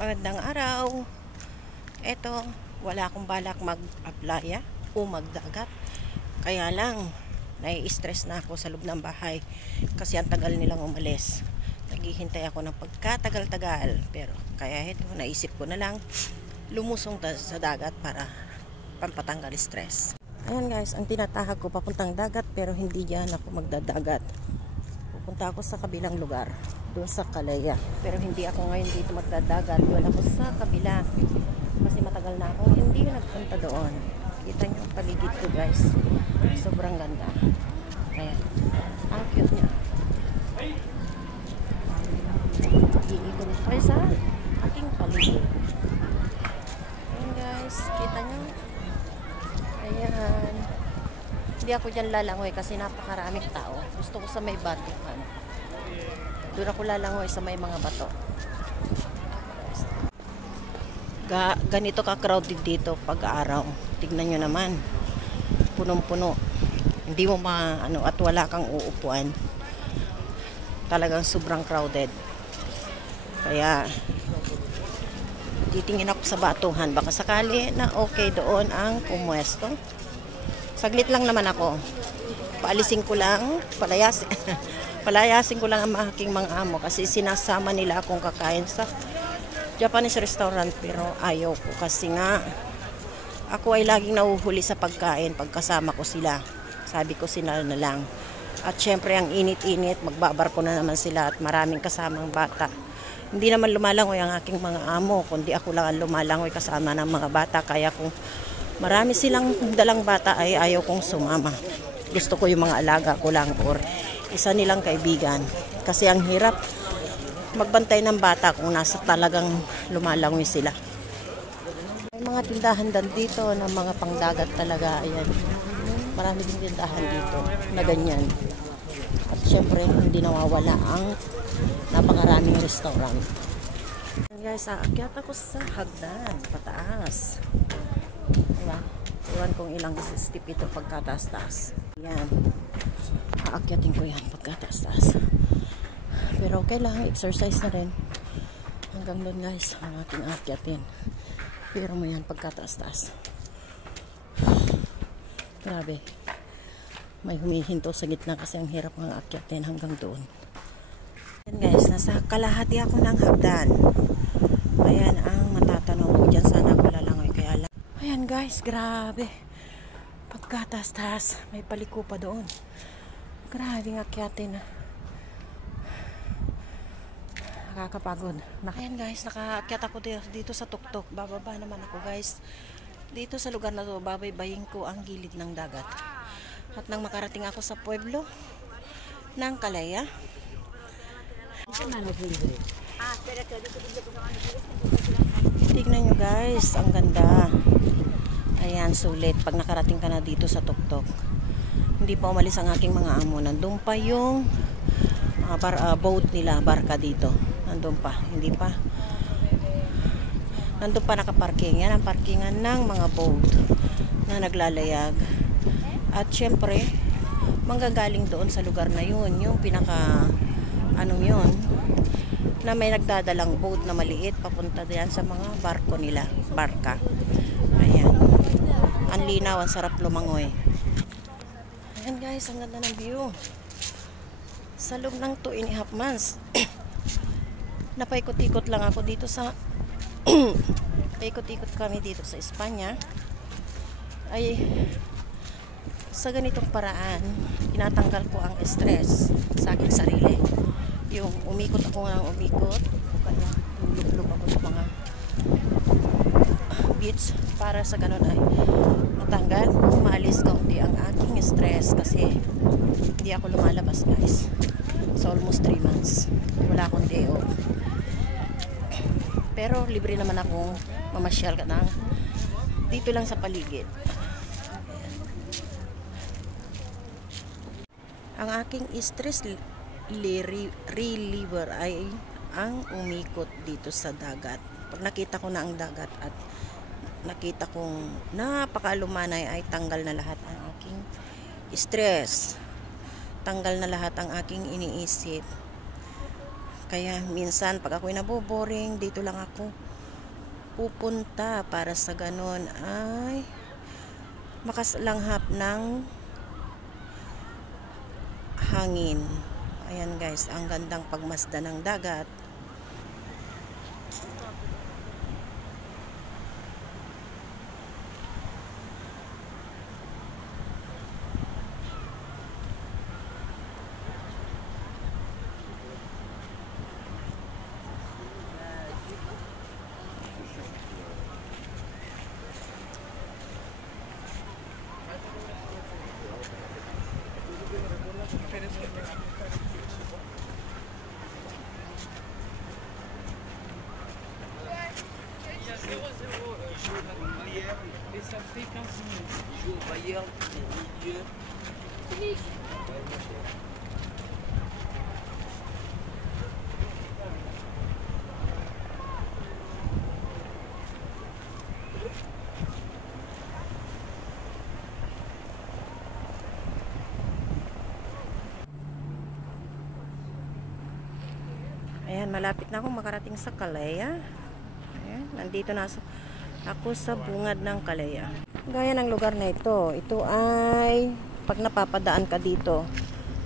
Magandang araw. Eto, wala akong balak mag-playa o magdagat. Kaya lang, nai-stress na ako sa loob ng bahay kasi ang tagal nilang umalis. Naghihintay ako ng pagkatagal-tagal. Pero kaya ito, naisip ko na lang lumusong sa dagat para pampatanggal stress. Ayan guys, ang tinatahak ko papuntang dagat pero hindi diyan ako magdadagat. Pupunta ako sa kabilang lugar, doon sa Calaya. Pero hindi ako ngayon dito magdadagat. Doon ako sa kabila. Kasi matagal na ako hindi nagpunta doon. Kita nyo ang paligid ko guys. Sobrang ganda. Ayan. Ang cute niya. Iikot tayo sa aking paligid. Ayan guys. Kita nyo. Ayan. Hindi ako dyan lalangoy kasi napakaraming tao. Gusto ko sa may batuhan. Doon ako lalangoy sa may mga bato. Ganito ka-crowded dito pag araw. Tignan nyo naman. Punong-puno. Hindi mo at wala kang uupuan. Talagang sobrang crowded. Kaya titingin ako sa batuhan. Baka sakali na okay doon ang pumuesto. Saglit lang naman ako. Paalisin ko lang, palayasin ko lang ang aking mga amo kasi sinasama nila akong kakain sa Japanese restaurant pero ayaw ko kasi nga ako ay laging nahuhuli sa pagkain pagkasama ko sila. Sabi ko sila na lang. At syempre ang init-init, magbabarko na naman sila at maraming kasamang bata. Hindi naman lumalangoy ang aking mga amo, kundi ako lang ang lumalangoy kasama ng mga bata. Kaya kung marami silang dalang bata ay ayaw kong sumama. Gusto ko yung mga alaga ko lang or isa nilang kaibigan. Kasi ang hirap magbantay ng bata kung nasa talagang lumalangoy sila. May mga tindahan din dito ng mga pangdagat talaga. Ayan. Marami din tindahan dito na ganyan. At syempre hindi nawawala ang napakaraming restaurant. Guys, aakyat ako sa hagdan, pataas. Diba? Iwan kong ilang step ito pagkataas-taas. Yan. Aakyatin ko yan pagkataas-taas. Pero okay lang, exercise na rin. Hanggang doon guys, ang ating aakyatin. Pero mo yan pagkataas-taas. Grabe. May humihinto sa gitna kasi ang hirap ng aakyatin hanggang doon. Yan guys, nasa kalahati ako ng hagdan. Ayan ang matatanong ko dyan. Sana ako lalangoy. Kaya lang. Ayan guys, grabe. Pagkataas-taas, may paliko pa doon. Grabe ng akyatin. Nakakapagod. Ayan guys, nakaakyat ako dito sa tuktok. Bababa naman ako guys. Dito sa lugar na to, babaybayin ko ang gilid ng dagat. At nang makarating ako sa pueblo ng Calaya. Tignan nyo guys, ang ganda. Ayan, sulit. Pag nakarating ka na dito sa tuktok. Hindi pa umalis ang aking mga amo. Nandun pa yung boat nila, barka dito. Nandun pa, hindi pa. Nandun pa nakaparking. Yan ang parkingan ng mga boat na naglalayag. At syempre, manggagaling doon sa lugar na yun. Yung pinaka, yun, na may nagdadalang boat na maliit papunta diyan sa mga barko nila, barka. Ayan. Ang linaw, ang sarap lumangoy. Ayan guys, ang ganda ng view. Sa loob ng 2.5 months, napaikot-ikot lang ako dito sa paikot-ikot kami dito sa Espanya. Ay sa ganitong paraan, tinatanggal ko ang stress sa aking sarili. Yung umikot ako ng umikot, kaya lulog-log ako sa mga beach para sa ganun ay matanggal, maalis kaunti ang aking stress kasi hindi ako lumalabas guys. So almost 3 months. Wala akong day off. Pero libre naman akong mamasyal ka na dito lang sa paligid. Ang aking stress reliever ay ang umikot dito sa dagat. Pag nakita ko na ang dagat at nakita kong napakalumanay ay tanggal na lahat ang aking stress. Tanggal na lahat ang aking iniisip. Kaya minsan pag ako'y naboboring, dito lang ako pupunta para sa ganun ay makalanghap ng hangin. Ayan guys, ang gandang pagmasdan ng dagat. Ayan, malapit na akong makarating sa Calaya. Ayan, nandito na ako sa bungad ng Calaya. Gaya ng lugar na ito, ito ay pag napapadaan ka dito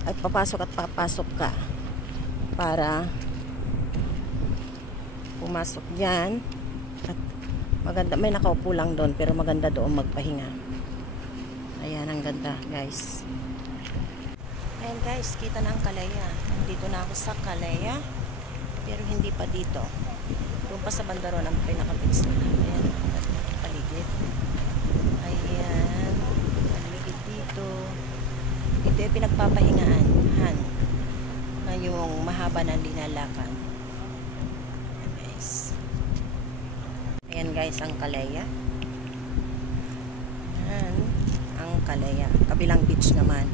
ay papasok at papasok ka para pumasok dyan. At maganda, may nakaupo lang doon pero maganda doon magpahinga. Ayan, ang ganda guys. Ayan guys, kita na ang Calaya. Nandito na ako sa Calaya. Pero hindi pa dito. Doon pa sa bandaron ang pinaka-pits nila. Ayan, paligid. Ayan, paligid dito. Ito yung pinagpapahingaan. Na yung mahaba na linalakan. Ayan guys. Ayan guys, ang Calaya. Ayan, ang Calaya. Kabilang beach naman.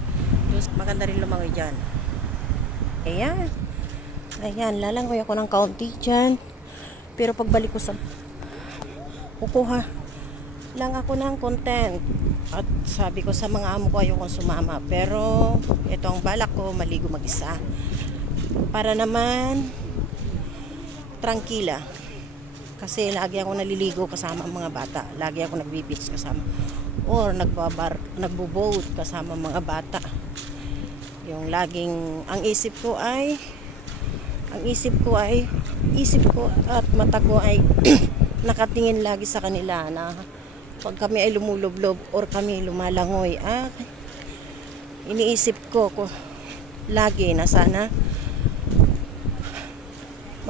Maganda rin lumangoy dyan. Ayan. Ayan, lalangoy ako ng kaunti dyan. Pero pagbalik ko sa kukuha lang ako ng content. At sabi ko sa mga amo ko ayokong sumama. Pero ito ang balak ko, maligo mag-isa. Para naman tranquila. Kasi lagi ako naliligo kasama ang mga bata. Lagi ako nagbe-beach kasama. Or nagbo-boat kasama mga bata. Yung laging, ang isip ko at mata ko ay nakatingin lagi sa kanila na pag kami ay lumulublob or kami lumalangoy, iniisip ko lagi na sana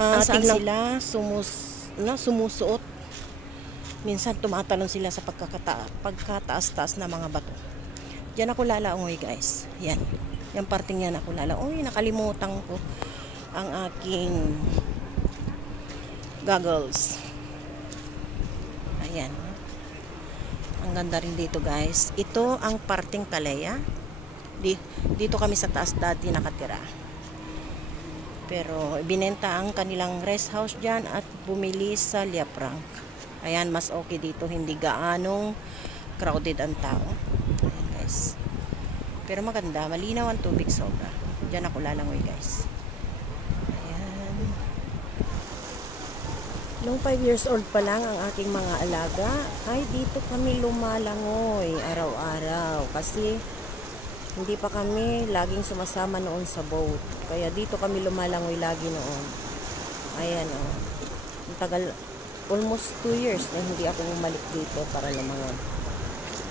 matignan sila sumusuot. Minsan tumatalon sila sa pagkataas-taas na mga bato. Diyan ako lalaongoy guys. Yan parting yan ako lalaongoy. Nakalimutan ko ang aking goggles. Ayan. Ang ganda rin dito guys. Ito ang parting Calaya. Dito kami sa taas dati nakatira. Pero binenta ang kanilang rest house dyan at bumili sa Liaprang. Ayan, mas okay dito. Hindi gaanong crowded ang tao. Ayan guys. Pero maganda. Malinaw ang tubig sobra. Dyan ako lalangoy guys. Nung 5 years old pa lang ang aking mga alaga, ay dito kami lumalangoy araw-araw. Kasi hindi pa kami laging sumasama noon sa boat. Kaya dito kami lumalangoy lagi noon. Ayan o. Ang tagal, almost 2 years na hindi ako bumalik dito para lumangoy.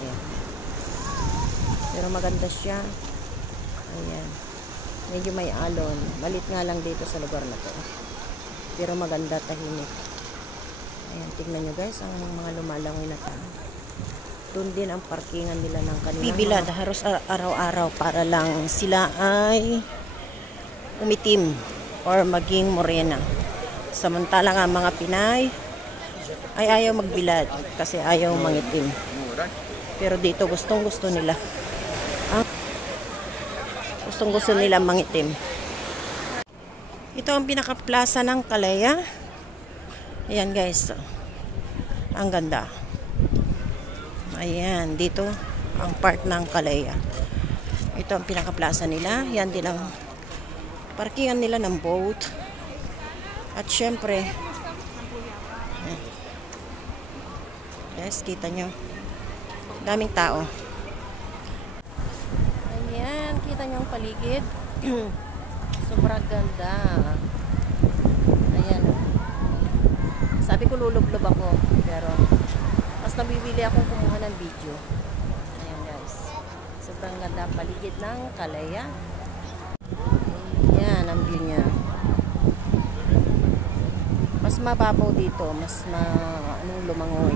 Ayan. Pero maganda siya. Ayan. Medyo may alon. Malit nga lang dito sa lugar na to. Pero maganda, tahimik. Ayan, tignan nyo guys, ang mga lumalangoy na tao. Doon din ang parkingan nila ng kanilang bibilad halos araw-araw para lang sila ay umitim or maging morena. Samantalang ang mga Pinay ay ayaw magbilad kasi ayaw mangitim. Pero dito gustong-gusto nila. Gustong-gusto nila mangitim. Ito ang pinaka-plaza ng Calaya. Ayan guys. Ang ganda. Ayan, dito ang part ng Calaya. Ito ang pinaka-plaza nila. Yan din ang parkingan nila ng boat. At syempre, Guys, kita nyo. Daming tao. Ayan, kita nyo ang paligid. Sobrang ganda. Ayan. Sabi ko lulublob ako, pero mas nabibili akong kumuha ng video. Ayan guys. Sobrang ganda ang paligid ng Calaya. Ayan ang view niya. Mas mababaw dito, mas lumangoy.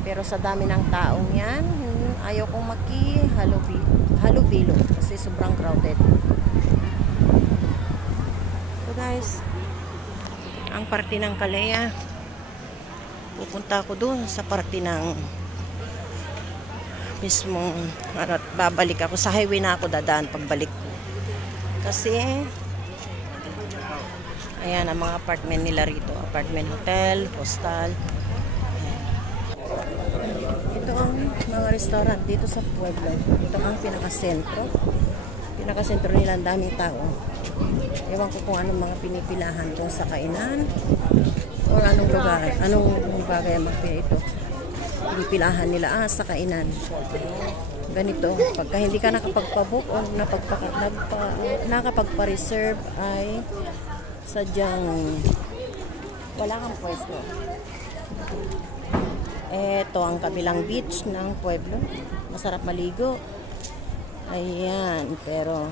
Pero sa dami ng taong yan, ayaw kong halubilo kasi sobrang crowded. So guys, ang parte ng Calaya, pupunta ako dun sa parte ng mismong babalik ako sa highway na ako dadaan pagbalik kasi ayan ang mga apartment nila rito, apartment, hotel, hostel. Ayan. Ito ang mga restaurant dito sa Pueblo. Ito ang pinakasentro nila, ang daming tao. Ewan ko kung anong mga pinipilahan kung sa kainan o anong lugar, anong bagay ang magpila ito. Pinipilahan nila sa kainan. Ganito, pagka hindi ka nakapagpabook o nakapagpa-reserve ay sadyang wala kang pwesto. Ito ang kabilang beach ng Pueblo. Masarap maligo. Ayan, pero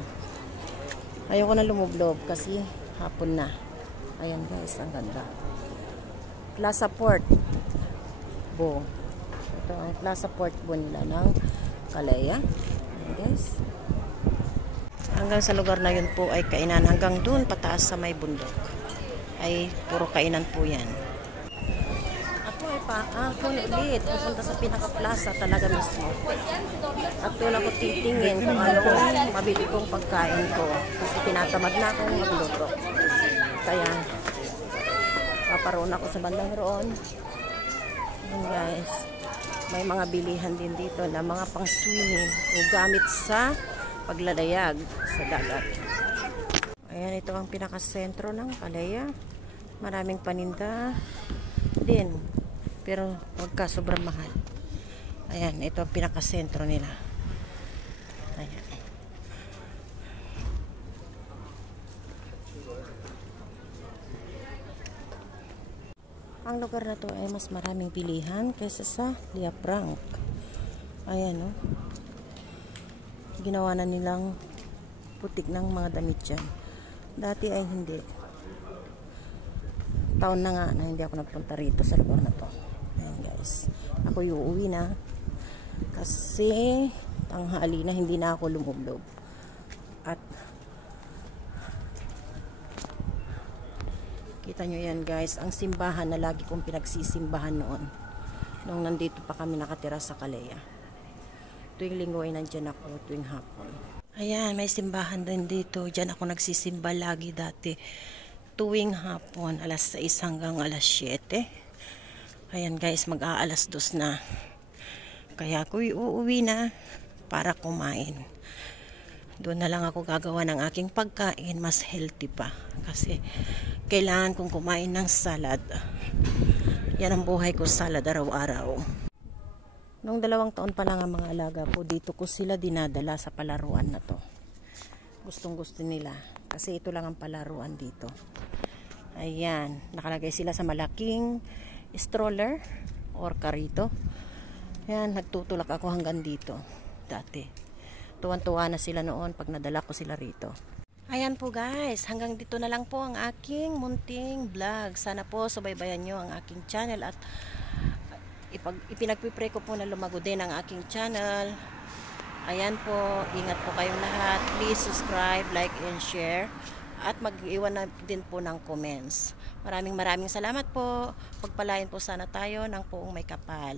ayoko na lumublob kasi hapon na. Ayan guys, ang ganda. Plaza Port Bo. Ito ang Plaza Port Bo nila ng Calaya. Ayan guys. Hanggang sa lugar na yun po ay kainan. Hanggang dun pataas sa may bundok ay puro kainan po yan. Ako ulit pupunta sa pinaka-plaza talaga mismo. At doon ako titingin kung anong mabili kong pagkain ko. Kasi tinatamad na akong magluto. Kaya paparoon ako sa bandang roon. Ayan guys. May mga bilihan din dito na mga pang-swimming o gamit sa paglalayag sa dagat. Ayan, ito ang pinakasentro ng Calaya. Maraming paninda din. Pero wag ka sobrang mahal. Ayan, ito ang pinakasentro nila. Ayan. Ang lugar na to ay mas maraming pilihan kaysa sa Liaprang. Ayan, no? Ginawa na nilang putik ng mga damit dyan. Dati ay hindi. Taon na nga na hindi ako nagpunta rito sa lugar na to. Ayan guys. Ako uuwi na. Kasi tanghali na, hindi na ako lumublob. At kita nyo yan guys. Ang simbahan na lagi kong pinagsisimbahan noon. Nung nandito pa kami nakatira sa Calaya. Tuwing linggo ay nandyan ako, tuwing hapon. Ayan, may simbahan din dito. Diyan ako nagsisimba lagi dati. Tuwing hapon, alas 6 hanggang alas 7. Ayan guys, mag-aalas 2 na. Kaya ako uuwi na para kumain. Doon na lang ako gagawa ng aking pagkain, mas healthy pa. Kasi kailangan kong kumain ng salad. Yan ang buhay ko, salad araw-araw. Noong 2 taon pa lang ang mga alaga ko, dito ko sila dinadala sa palaruan na to. Gustong gusto nila. Kasi ito lang ang palaruan dito. Ayan. Nakalagay sila sa malaking stroller or karito. Ayan. Nagtutulak ako hanggang dito. Dati. Tuwan-tuwa na sila noon pag nadala ko sila rito. Ayan po guys. Hanggang dito na lang po ang aking munting vlog. Sana po subaybayan nyo ang aking channel at ipinagpipray ko po na lumago din ang aking channel. Ayan po, ingat po kayong lahat. Please subscribe, like, and share. At mag-iwan na din po ng comments. Maraming salamat po. Pagpalain po sana tayo ng poong may kapal.